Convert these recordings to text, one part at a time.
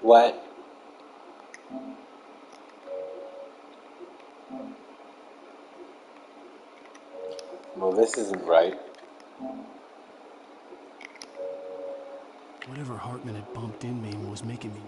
What? Well, this isn't right. Whatever Hartman had bumped in me was making me...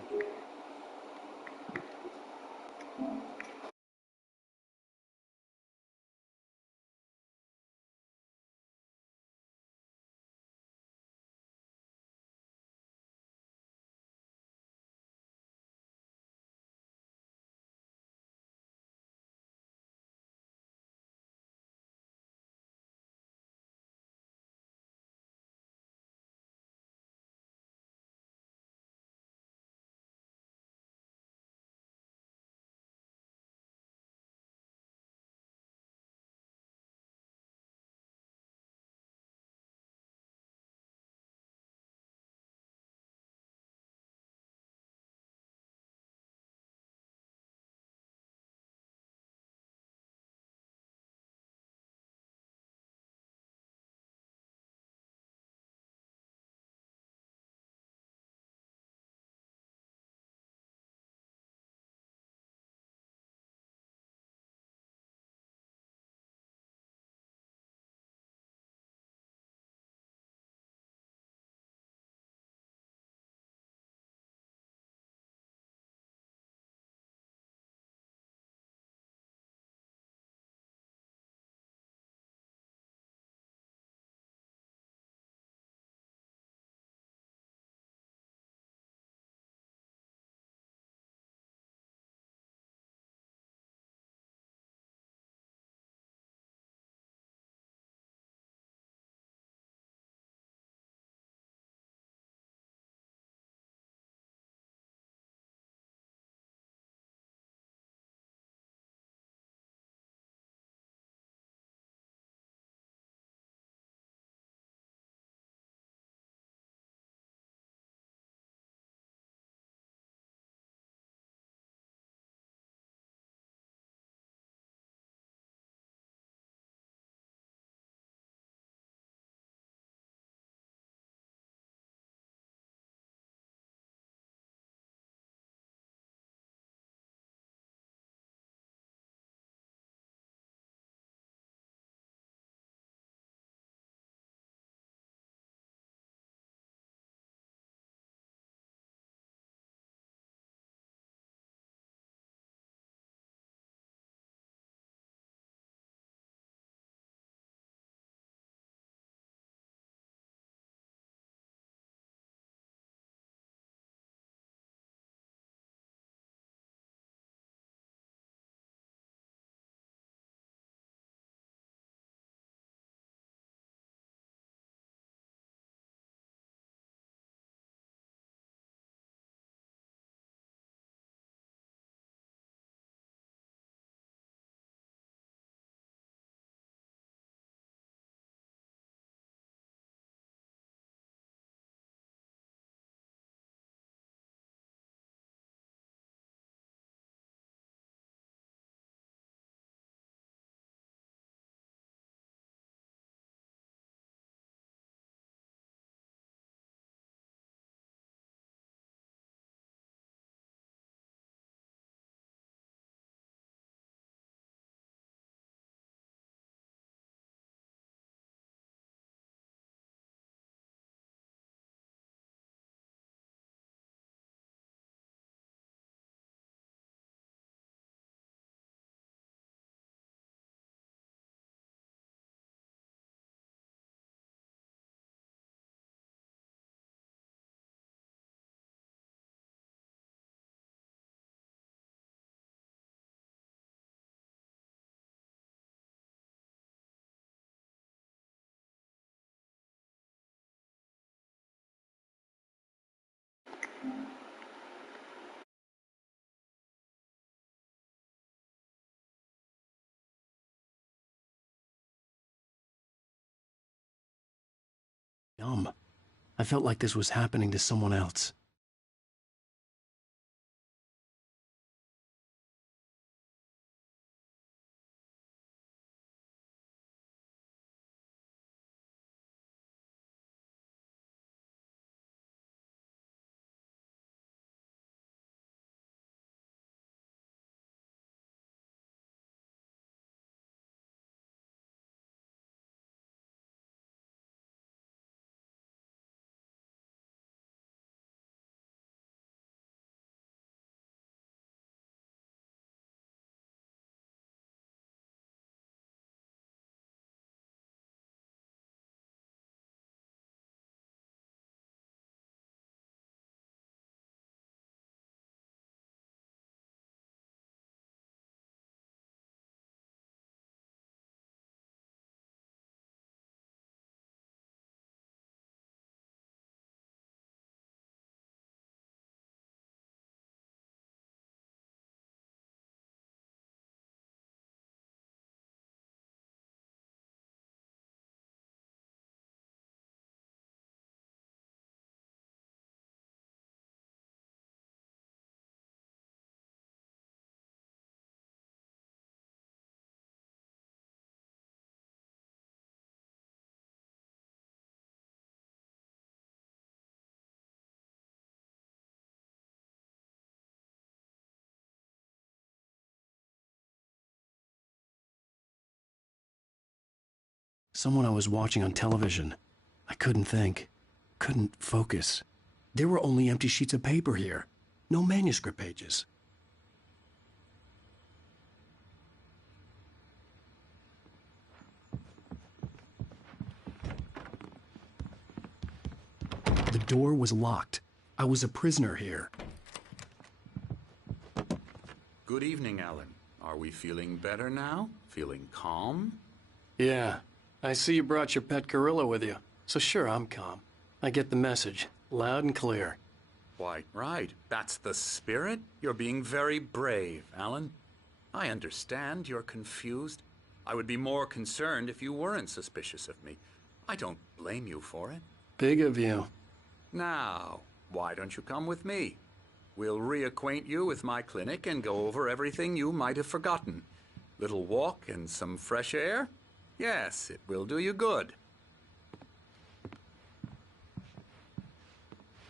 Dumb. I felt like this was happening to someone else. Someone I was watching on television. I couldn't think. Couldn't focus. There were only empty sheets of paper here. No manuscript pages. The door was locked. I was a prisoner here. Good evening, Alan. Are we feeling better now? Feeling calm? Yeah. I see you brought your pet gorilla with you. So sure, I'm calm. I get the message. Loud and clear. Quite right. That's the spirit. You're being very brave, Alan. I understand you're confused. I would be more concerned if you weren't suspicious of me. I don't blame you for it. Big of you. Now, why don't you come with me? We'll reacquaint you with my clinic and go over everything you might have forgotten. Little walk and some fresh air? Yes, it will do you good.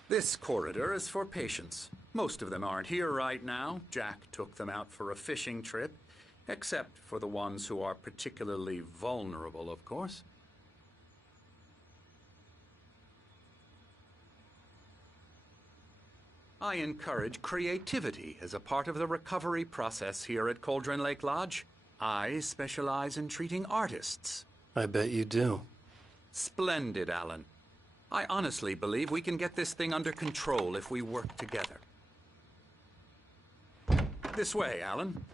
This corridor is for patients. Most of them aren't here right now. Jack took them out for a fishing trip, except for the ones who are particularly vulnerable, of course. I encourage creativity as a part of the recovery process here at Cauldron Lake Lodge. I specialize in treating artists. I bet you do. Splendid, Alan. I honestly believe we can get this thing under control if we work together. This way, Alan.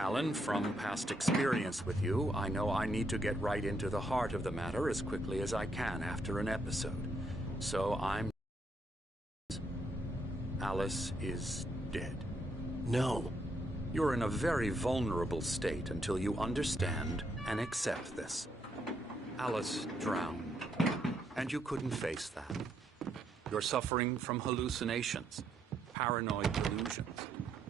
Alan, from past experience with you, I know I need to get right into the heart of the matter as quickly as I can after an episode. So Alice is dead. No. You're in a very vulnerable state until you understand and accept this. Alice drowned, and you couldn't face that. You're suffering from hallucinations, paranoid delusions,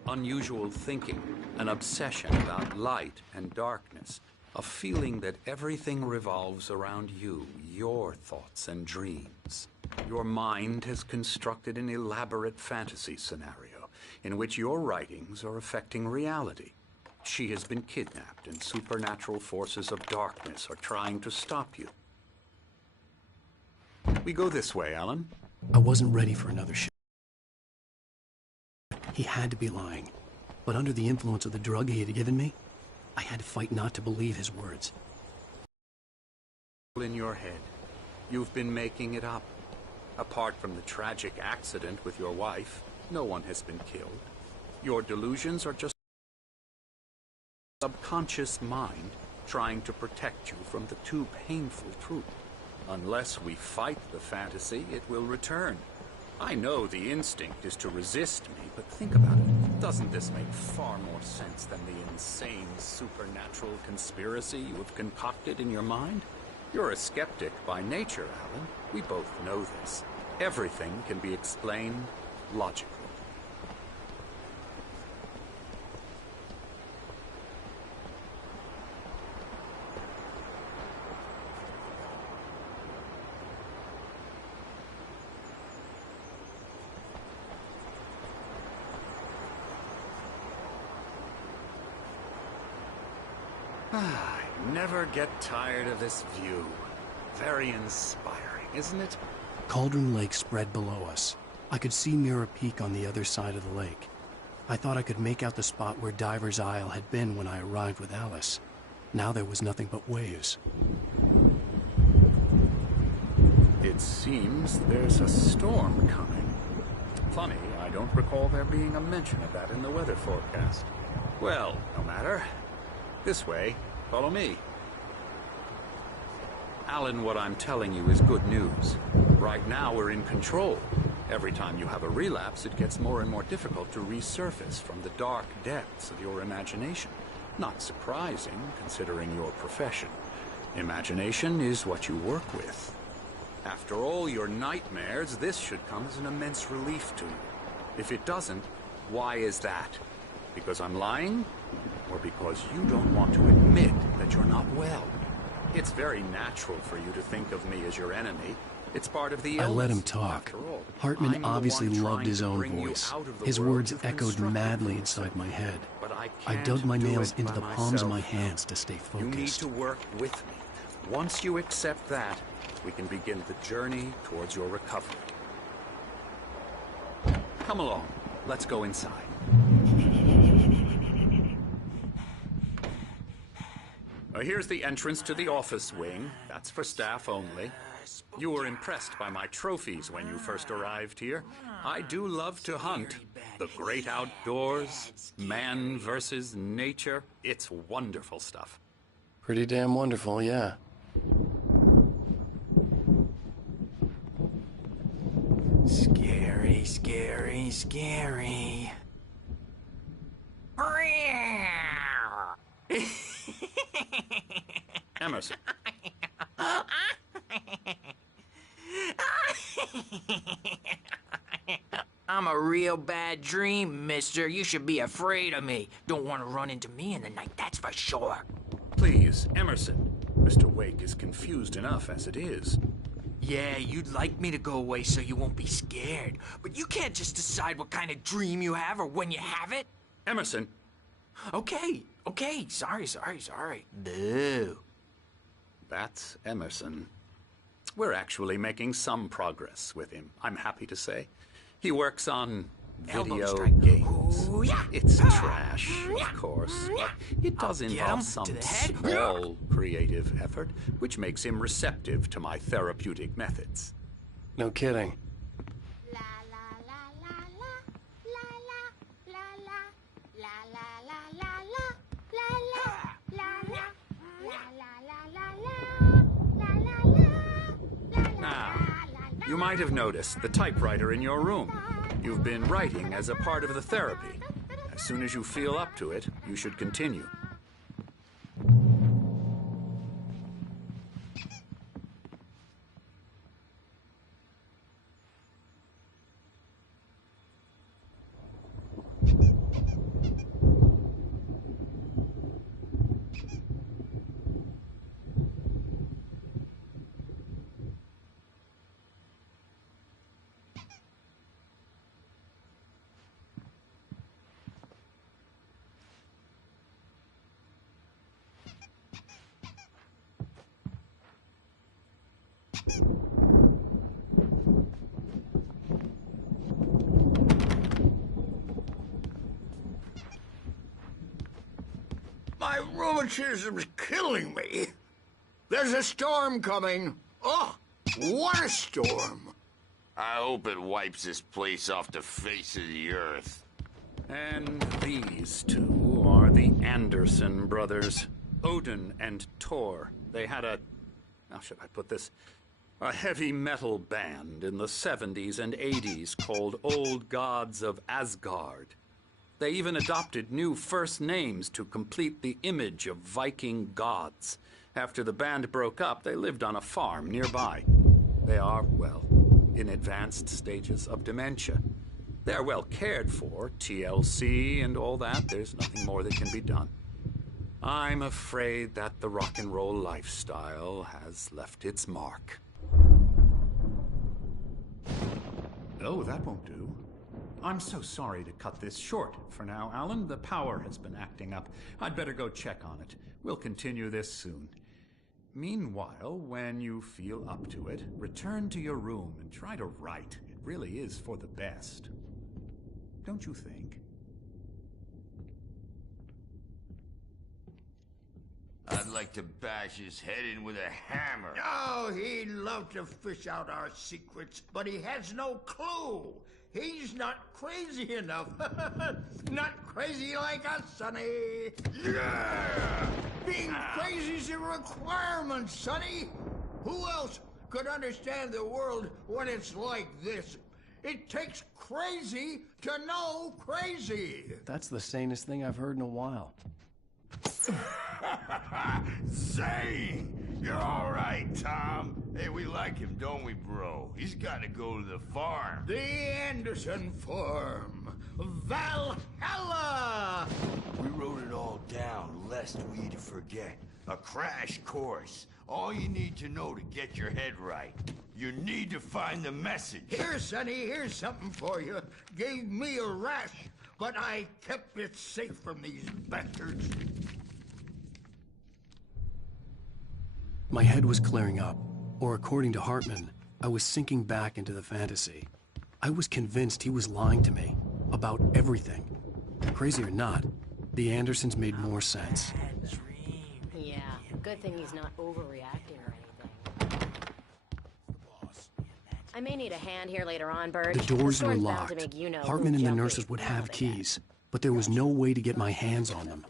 unusual thinking, an obsession about light and darkness, a feeling that everything revolves around you, your thoughts and dreams. Your mind has constructed an elaborate fantasy scenario in which your writings are affecting reality. She has been kidnapped and supernatural forces of darkness are trying to stop you. We go this way, Alan. I wasn't ready for another shot. He had to be lying. But under the influence of the drug he had given me, I had to fight not to believe his words. In your head, you've been making it up. Apart from the tragic accident with your wife, no one has been killed. Your delusions are just a subconscious mind trying to protect you from the too painful truth. Unless we fight the fantasy, it will return. I know the instinct is to resist me, but think about it. Doesn't this make far more sense than the insane supernatural conspiracy you have concocted in your mind? You're a skeptic by nature, Alan. We both know this. Everything can be explained logically. I never get tired of this view. Very inspiring, isn't it? Cauldron Lake spread below us. I could see Mirror Peak on the other side of the lake. I thought I could make out the spot where Diver's Isle had been when I arrived with Alice. Now there was nothing but waves. It seems there's a storm coming. Funny, I don't recall there being a mention of that in the weather forecast. Well, no matter. This way. Follow me. Alan, what I'm telling you is good news. Right now, we're in control. Every time you have a relapse, it gets more and more difficult to resurface from the dark depths of your imagination. Not surprising, considering your profession. Imagination is what you work with. After all your nightmares, this should come as an immense relief to you. If it doesn't, why is that? Because I'm lying? Or because you don't want to admit that you're not well? It's very natural for you to think of me as your enemy. It's part of the I illness, let him talk. after all. Hartman I'm the obviously one loved trying his to own bring you voice. out of the His world words you've echoed constructed madly for inside yourself. my head. But I I can't dug my do nails it into by the palms of my myself. hands to stay You need focused. to work with me. Once you accept that, we can begin the journey towards your recovery. Come along. Let's go inside. Here's the entrance to the office wing. That's for staff only. You were impressed by my trophies when you first arrived here. I do love to hunt. The great outdoors, man versus nature. It's wonderful stuff. Pretty damn wonderful, yeah. Scary, scary, scary. Emerson. I'm a real bad dream, mister. You should be afraid of me. Don't want to run into me in the night, that's for sure. Please, Emerson. Mr. Wake is confused enough as it is. Yeah, you'd like me to go away so you won't be scared. But you can't just decide what kind of dream you have or when you have it. Emerson. Okay. Sorry. Boo. That's Emerson. We're actually making some progress with him, I'm happy to say. He works on Elbow video strike. games. Ooh, yeah. It's trash, of course, but it does I'll get involve him some to the head. small creative effort, which makes him receptive to my therapeutic methods. No kidding. La la la la la la la la la la la la la la la Now, you might have noticed the typewriter in your room. You've been writing as a part of the therapy. As soon as you feel up to it, you should continue. My rheumatism's killing me. There's a storm coming. Oh, what a storm. I hope it wipes this place off the face of the earth. And these two are the Anderson brothers, Odin and Thor. They had a, how should I put this, a heavy metal band in the 70s and 80s called Old Gods of Asgard. They even adopted new first names to complete the image of Viking gods. After the band broke up, they lived on a farm nearby. They are, well, in advanced stages of dementia. They're well cared for, TLC and all that. There's nothing more that can be done. I'm afraid that the rock and roll lifestyle has left its mark. Oh, that won't do. I'm so sorry to cut this short for now, Alan. The power has been acting up. I'd better go check on it. We'll continue this soon. Meanwhile, when you feel up to it, return to your room and try to write. It really is for the best. Don't you think? I'd like to bash his head in with a hammer. Oh, he'd love to fish out our secrets, but he has no clue. He's not crazy enough. Not crazy like us, Sonny. Yeah! Being crazy's a requirement, Sonny. Who else could understand the world when it's like this? It takes crazy to know crazy. That's the sanest thing I've heard in a while. Zane! You're all right, Tom. Hey, we like him, don't we, bro? He's got to go to the farm. The Anderson Farm. Valhalla! We wrote it all down, lest we forget. A crash course. All you need to know to get your head right. You need to find the message. Here, Sonny, here's something for you. Gave me a rash, but I kept it safe from these bastards. My head was clearing up, or according to Hartman, I was sinking back into the fantasy. I was convinced he was lying to me about everything. Crazy or not, the Andersons made more sense. Yeah, good thing he's not overreacting or anything. I may need a hand here later on, Bert. The doors were storm's bound locked. to make you know Hartman who's and the jumpy. nurses would have keys, but there was no way to get my hands on them.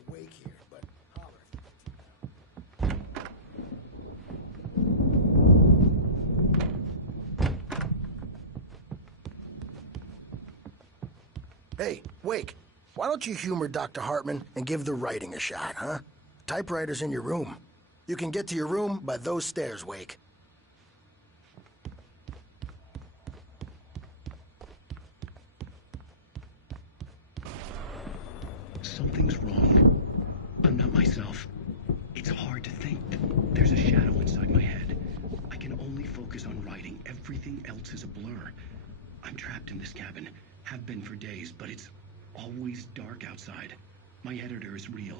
Hey, Wake, why don't you humor Dr. Hartman and give the writing a shot, huh? Typewriter's in your room. You can get to your room by those stairs, Wake. Something's wrong. I'm not myself. It's hard to think. There's a shadow inside my head. I can only focus on writing. Everything else is a blur. I'm trapped in this cabin. Have been for days, but it's always dark outside. My editor is real.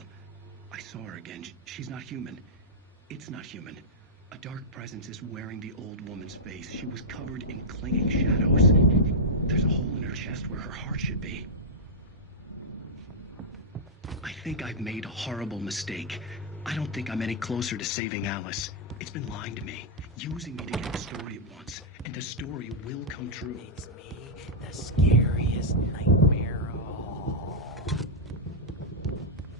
I saw her again. She's not human. It's not human. A dark presence is wearing the old woman's face. She was covered in clinging shadows. There's a hole in her chest where her heart should be. I think I've made a horrible mistake. I don't think I'm any closer to saving Alice. It's been lying to me, using me to get the story it wants, and the story will come true. Makes me the scariest nightmare of all.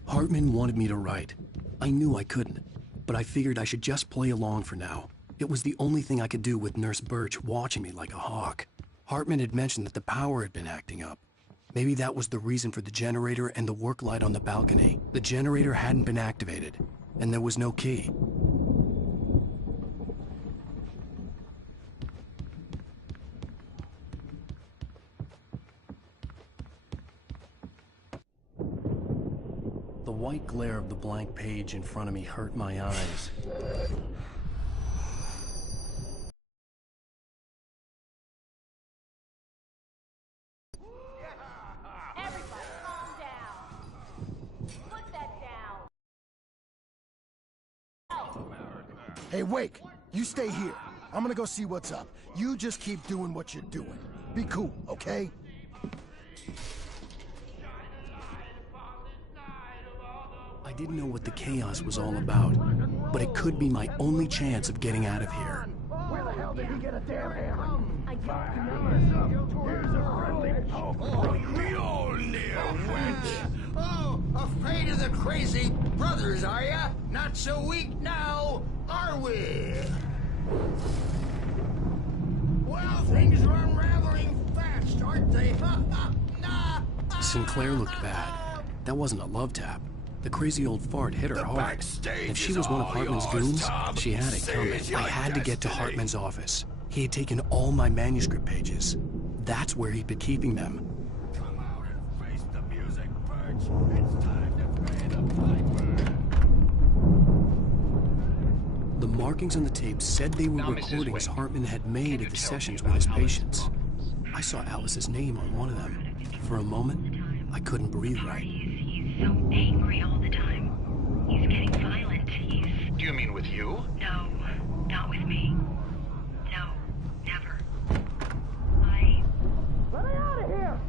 Hartman wanted me to write. I knew I couldn't, but I figured I should just play along for now. It was the only thing I could do with Nurse Birch watching me like a hawk. Hartman had mentioned that the power had been acting up. Maybe that was the reason for the generator and the work light on the balcony. The generator hadn't been activated, and there was no key. The white glare of the blank page in front of me hurt my eyes. Everybody, calm down. Put that down. Hey, Wake, you stay here. I'm gonna go see what's up. You just keep doing what you're doing. Be cool, okay? I didn't know what the chaos was all about, but it could be my only chance of getting out of here. Where the hell did he get a damn hammer? I Here's a friendly poke. We all near witch. Oh, afraid of the crazy brothers, are ya? Not so weak now, are we? Well, things are unraveling fast, aren't they? Sinclair looked bad. That wasn't a love tap. The crazy old fart hit her hard. backstage If she is was one of all Hartman's yours, goons, Tom. she had it Say coming. it's your I had to get to destiny. Hartman's office. He had taken all my manuscript pages. That's where he'd been keeping them. Come out and face the music, Birch. It's time to pay the piper. The markings on the tape said they were Now, Mrs. recordings Wake, Hartman had made can of you the tell sessions me with his about Alice's patients. problems? I saw Alice's name on one of them. For a moment, I couldn't breathe right. He's so angry all the time. He's getting violent. Do you mean with you? No, not with me. No, never. Let me out of here!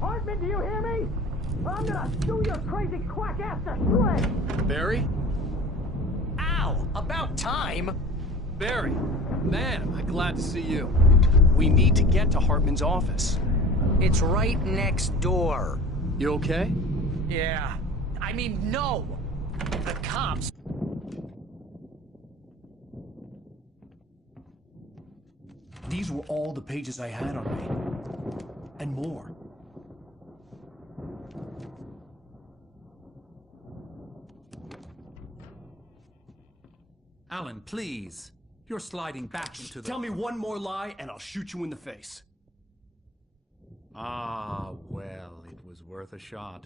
Hartman, do you hear me? I'm gonna chew your crazy quack ass to shreds! Barry? Ow! About time! Barry! Man, am I glad to see you. We need to get to Hartman's office. It's right next door. You okay? Yeah. I mean, no! The cops. These were all the pages I had on me. And more. Alan, please. You're sliding back into the... Tell me one more lie and I'll shoot you in the face. Ah, well, it was worth a shot.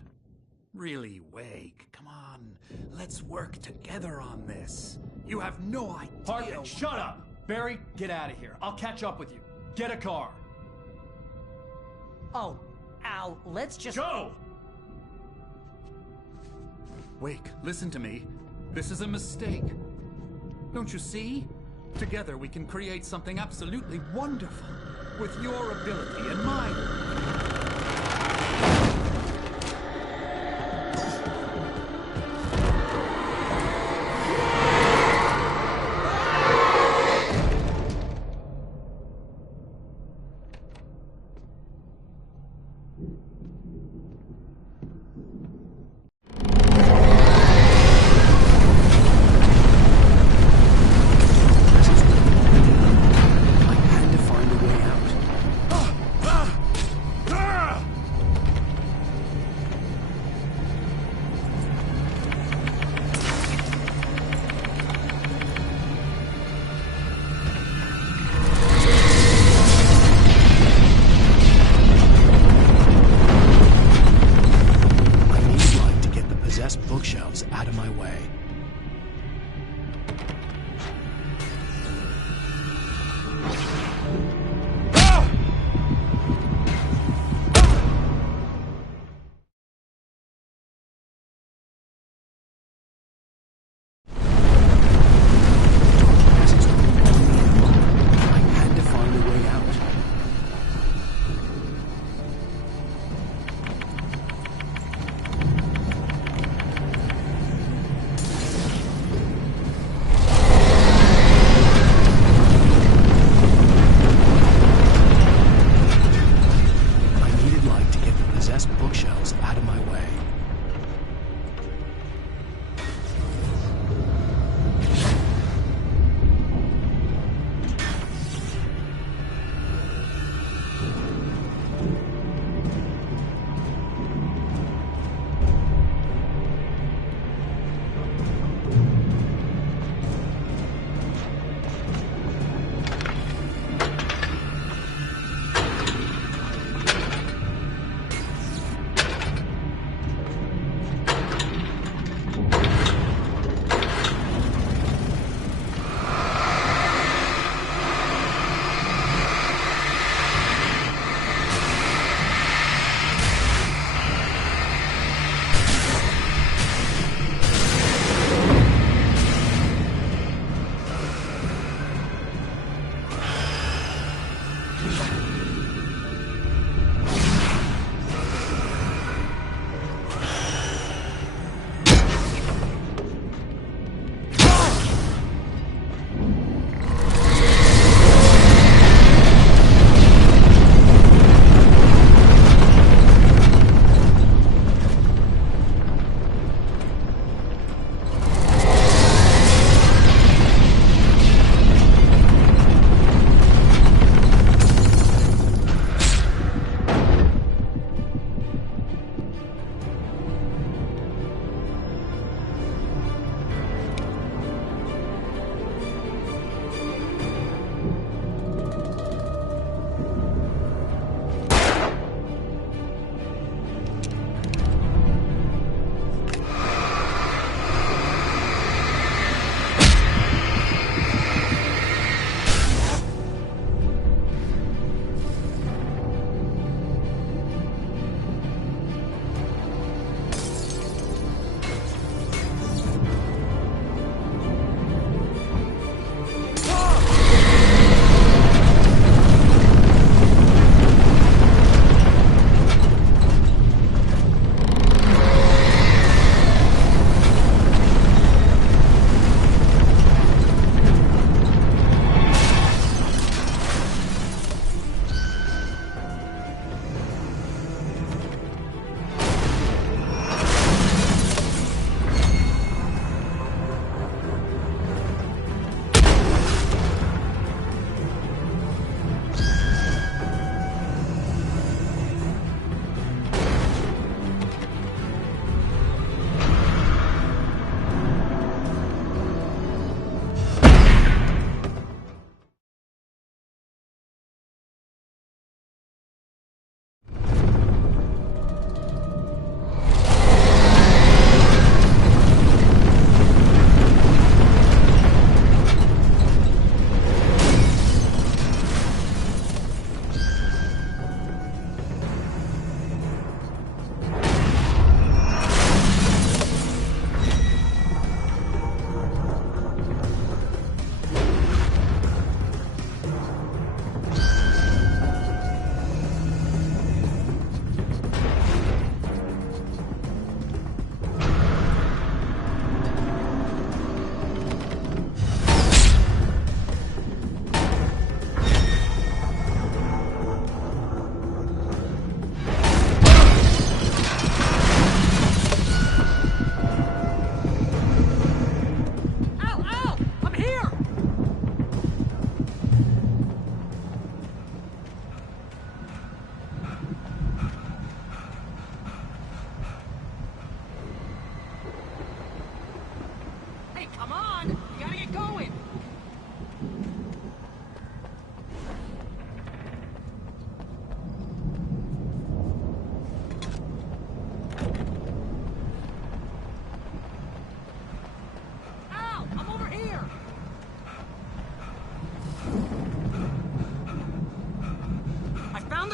Really, Wake, come on. Let's work together on this. You have no idea. Hartman, shut up! Barry, get out of here. I'll catch up with you. Get a car. Oh, Al, let's just... Go! Wake, listen to me. This is a mistake. Don't you see? Together we can create something absolutely wonderful. With your ability and mine.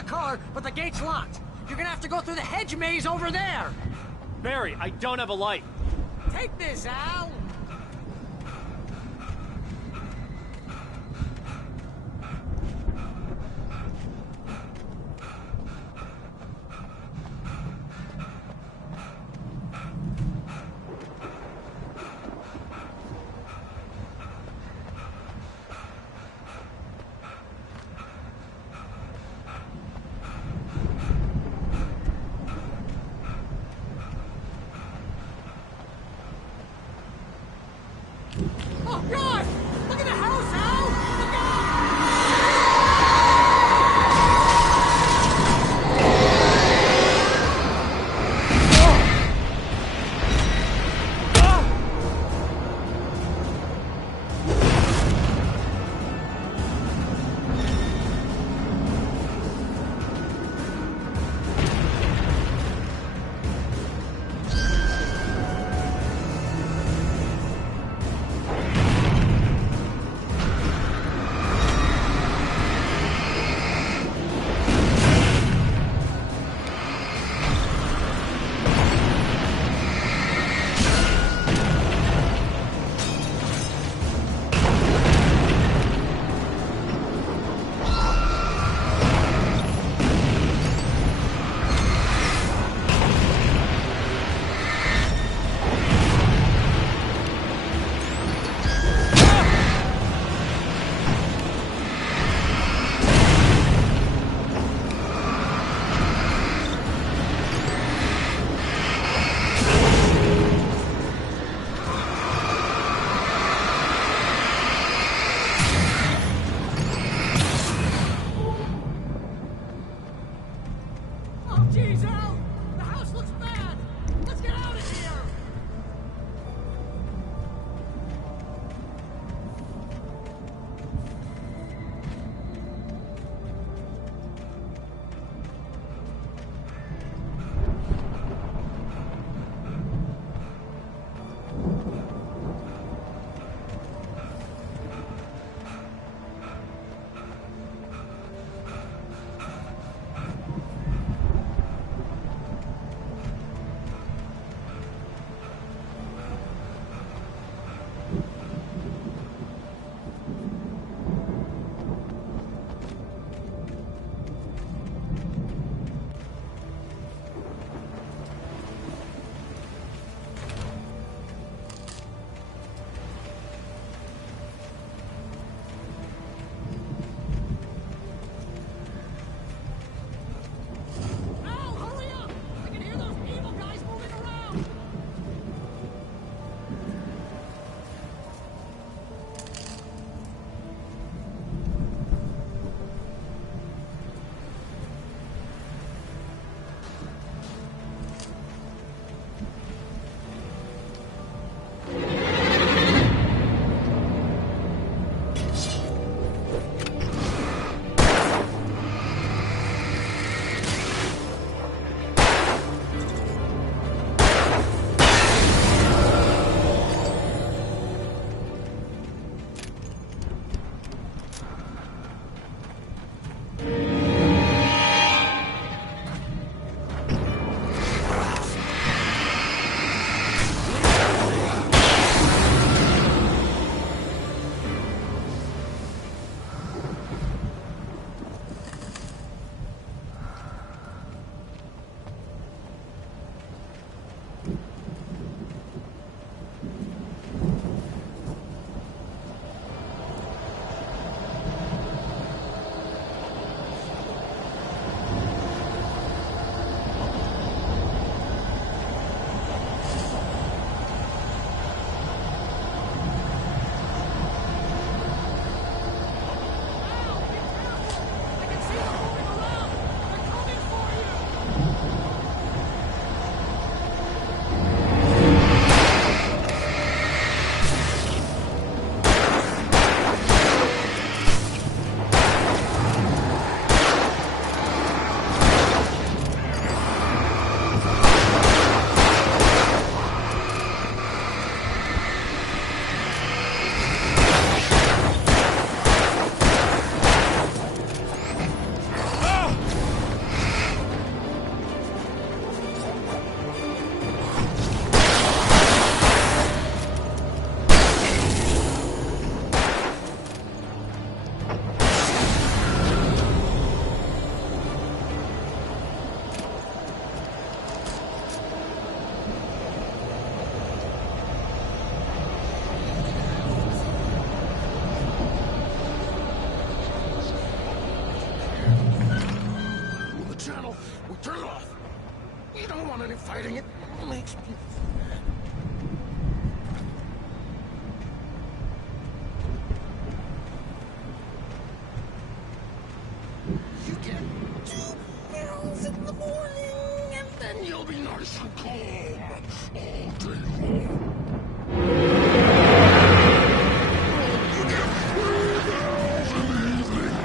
car, but the gate's locked. You're gonna have to go through the hedge maze over there. Barry, I don't have a light. Take this, Al. Oh, God! Look at the house, Al! Look out! Oh, jeez, Al! The house looks bad! Let's get out of here! Turn it off. We don't want any fighting. It makes me... You get 2 pills in the morning, and then you'll be nice and calm all day long. You get 3 pills in the evening.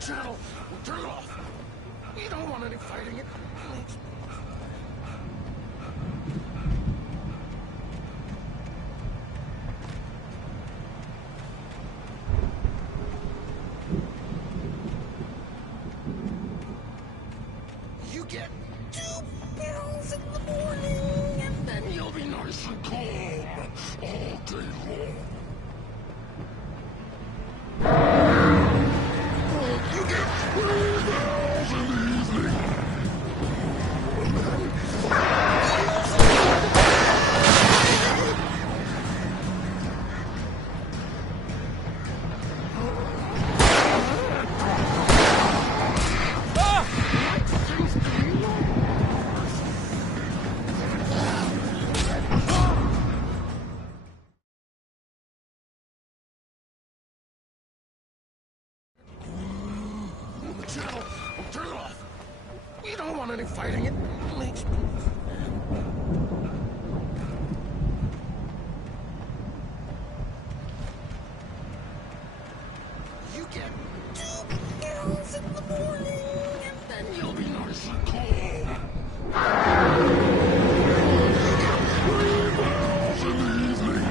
Channel, turn it off. We don't want any fighting. It makes... You get 2 pills in the morning, and then you'll be nice and calm all day long. You get 3 pills in the evening. Channel, turn it off. We don't want any fighting. It makes me... You get 2 pills in the morning, and then you'll be nice and calm. You get 3 pills in the evening.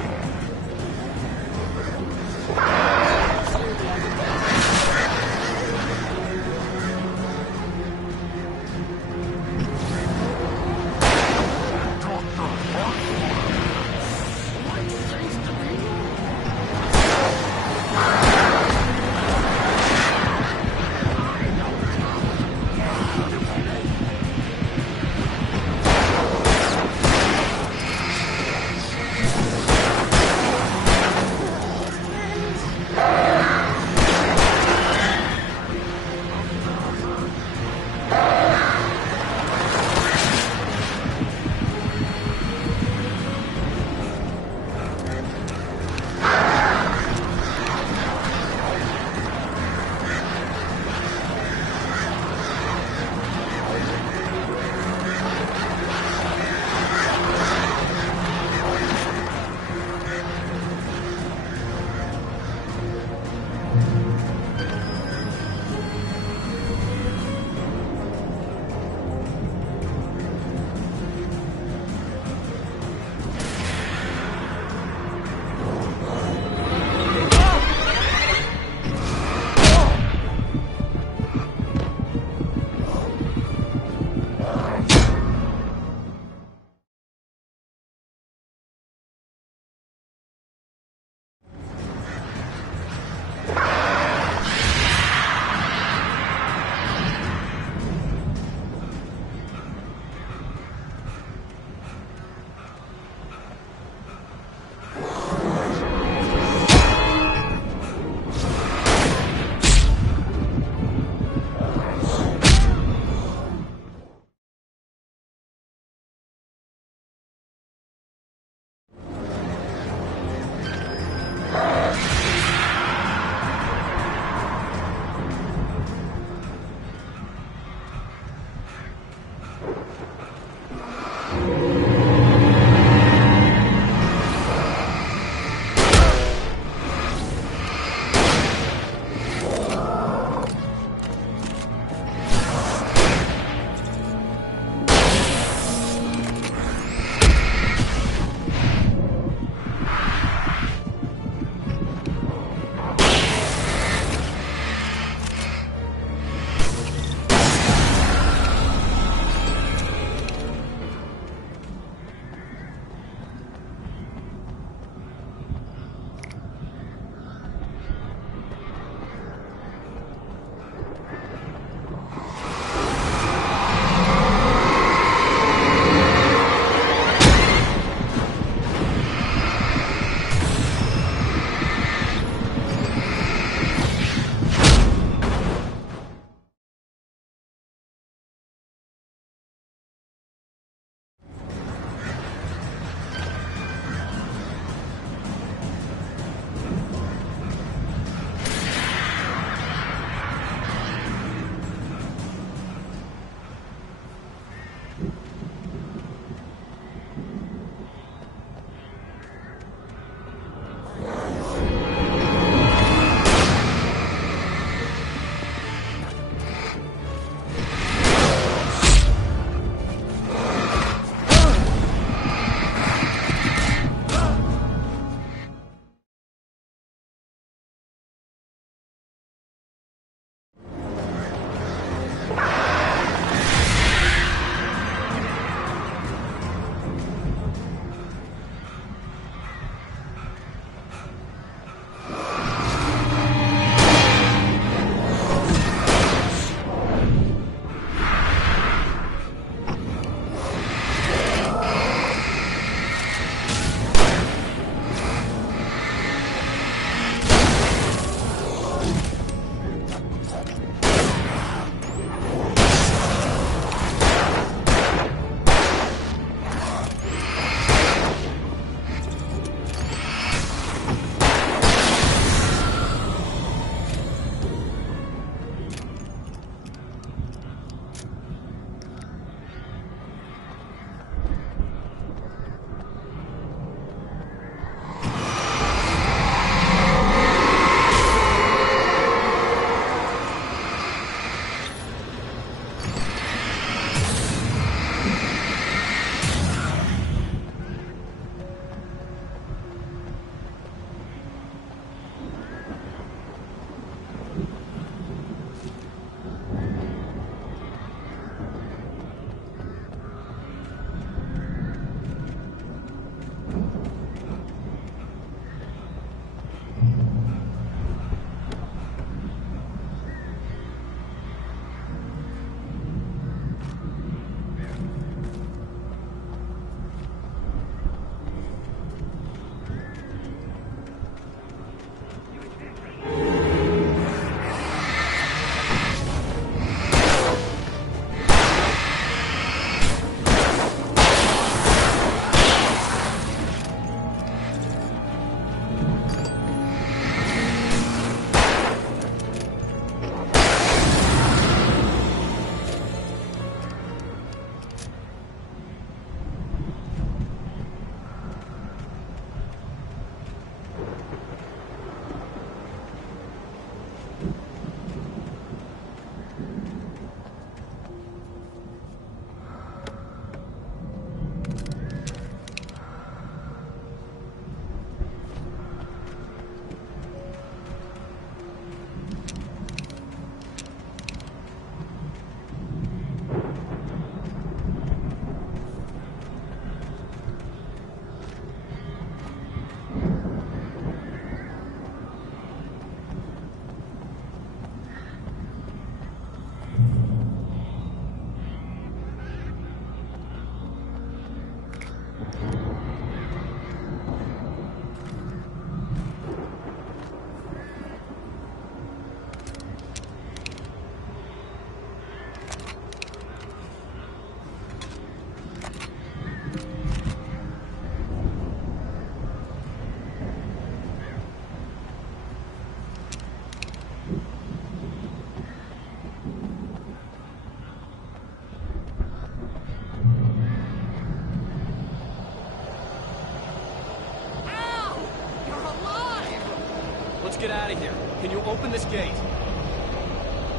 this gate.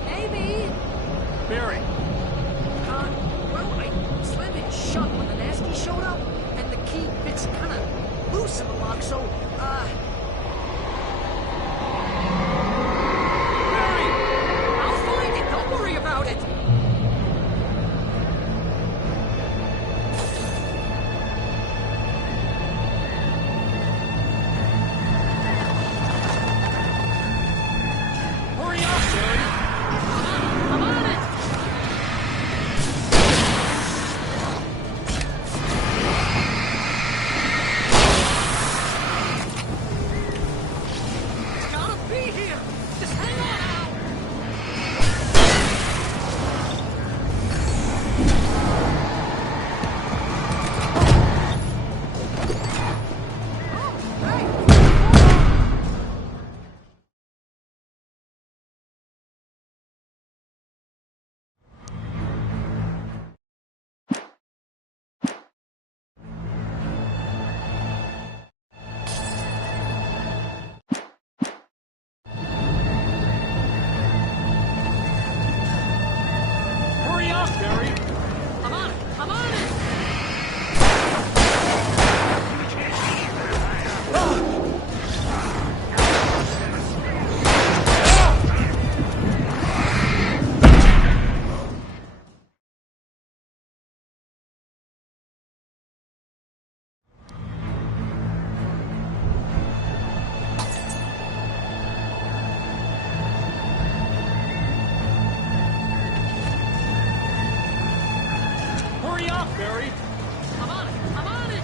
Amy! Barry. Well, I slammed it shut when the nasty showed up, and the key bit's kinda loose in the lock, so, Barry! I'll find it, don't worry about it! Hurry up, Barry! I'm on it! It's gotta be here! Just hang on, Al! Hurry up, Barry! I'm on it! I'm on it! Hurry up, Barry! I'm on it! I'm on it!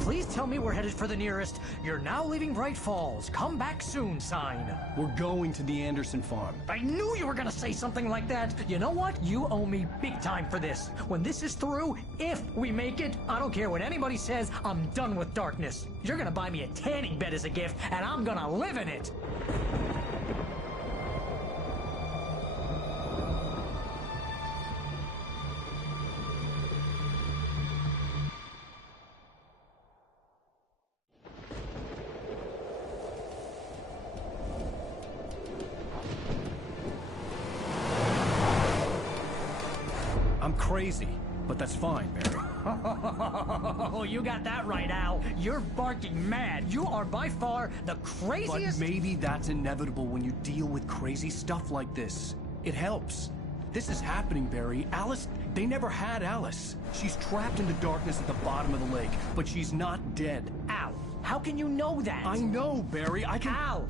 Please tell me we're headed for the nearest "You're now leaving Bright Falls. Come back soon" sign. We're going to the Anderson farm. I knew you were gonna say something like that. You know what? You owe me big time for this. When this is through, if we make it, I don't care what anybody says, I'm done with darkness. You're gonna buy me a tanning bed as a gift, and I'm gonna live in it. I'm crazy, but that's fine, Barry. Oh, you got that right, Al. You're barking mad. You are by far the craziest... But maybe that's inevitable when you deal with crazy stuff like this. It helps. This is happening, Barry. Alice, they never had Alice. She's trapped in the darkness at the bottom of the lake, but she's not dead. Al, How can you know that? I know, Barry. I can... Al,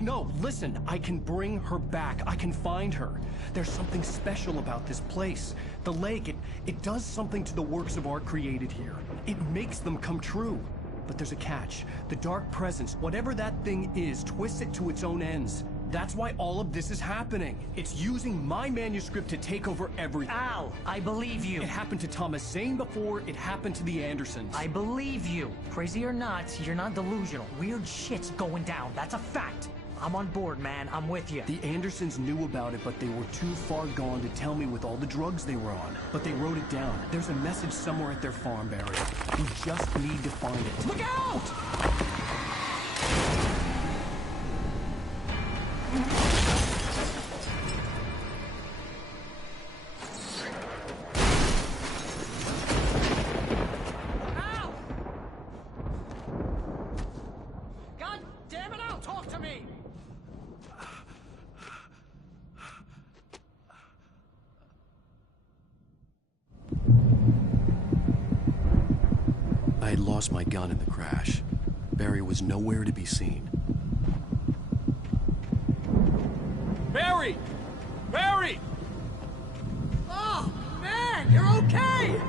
No, listen. I can bring her back. I can find her. There's something special about this place. The lake, it does something to the works of art created here. It makes them come true. But there's a catch. The dark presence, whatever that thing is, twists it to its own ends. That's why all of this is happening. It's using my manuscript to take over everything. Al, I believe you. It happened to Thomas Zane before, it happened to the Andersons. I believe you. Crazy or not, you're not delusional. Weird shit's going down. That's a fact. I'm on board, man. I'm with you. The Andersons knew about it, but they were too far gone to tell me with all the drugs they were on. But they wrote it down. There's a message somewhere at their farm, Barry. We just need to find it. Look out! God damn it, Al, talk to me! I had lost my gun in the crash. Barry was nowhere to be seen. Barry! Barry! Oh, man, you're okay!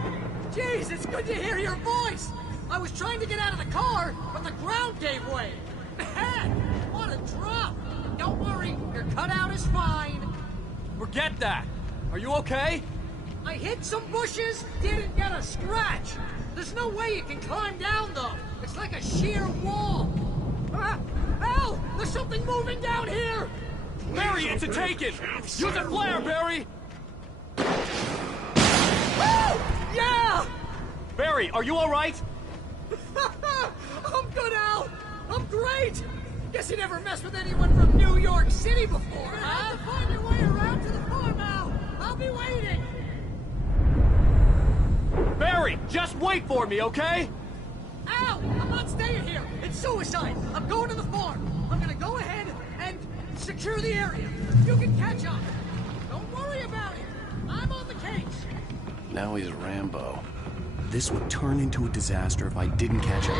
Jeez, it's good to hear your voice! I was trying to get out of the car, but the ground gave way! Man, what a drop! Don't worry, your cutout is fine. Forget that! Are you okay? I hit some bushes, didn't get a scratch! There's no way you can climb down, though! It's like a sheer wall! Al! There's something moving down here! Barry, it's a take-it! Use a flare, Barry! Oh! Yeah! Barry, are you alright? I'm good, Al! I'm great! Guess you never messed with anyone from New York City before, huh? To find your way around to the farm, Al! I'll be waiting! Barry, just wait for me, okay? Al! I'm not staying here! It's suicide! I'm going to the farm! I'm gonna go ahead and secure the area. You can catch up. Don't worry about it. I'm on the case. Now he's Rambo. This would turn into a disaster if I didn't catch up.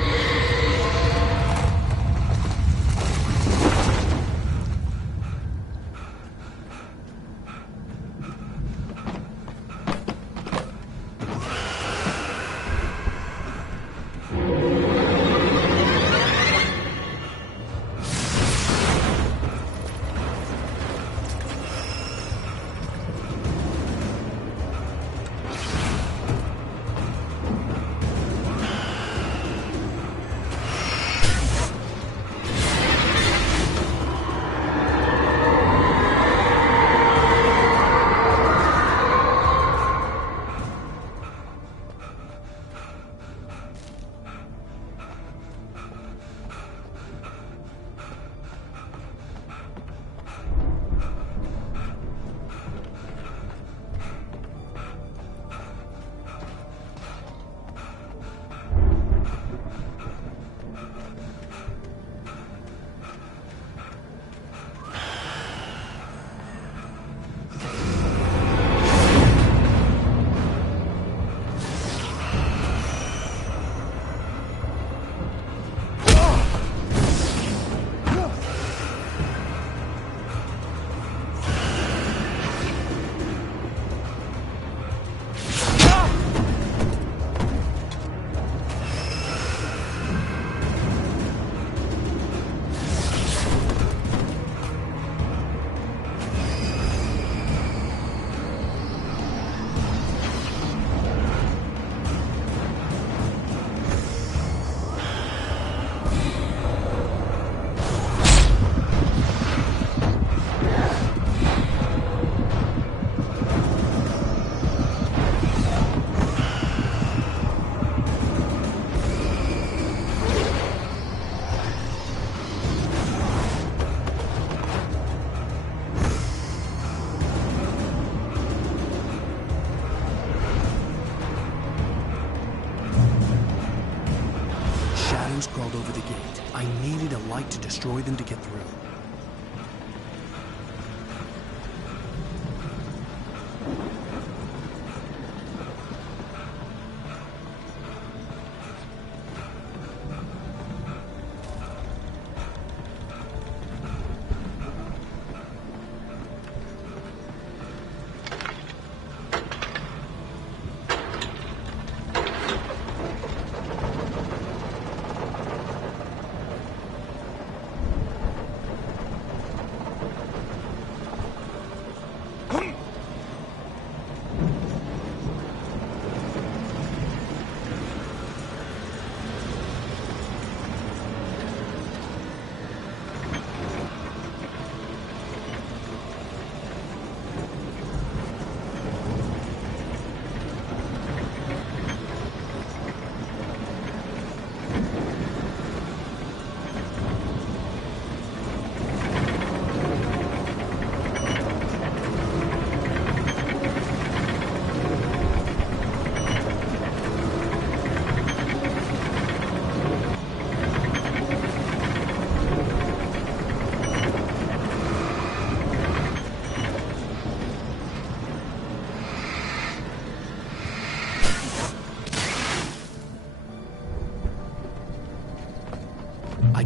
Crawled over the gate. I needed a light to destroy them to get through.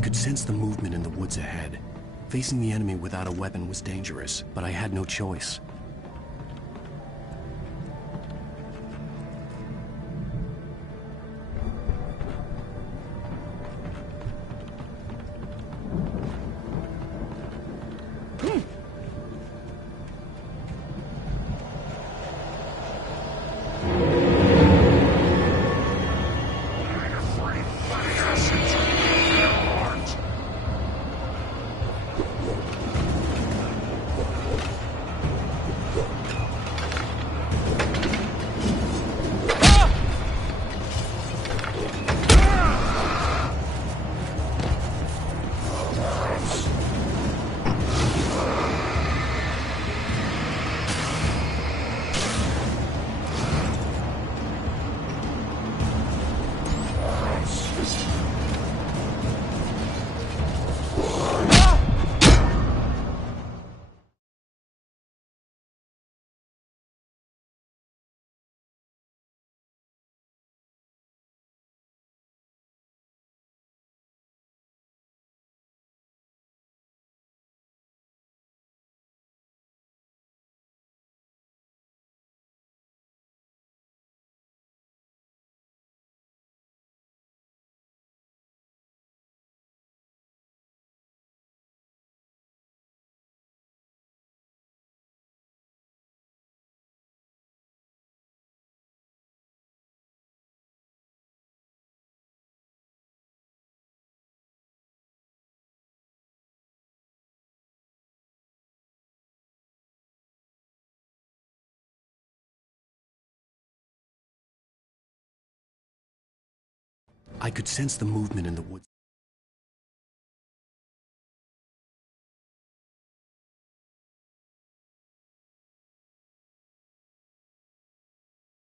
could sense the movement in the woods ahead. Facing the enemy without a weapon was dangerous, but I had no choice. I could sense the movement in the woods.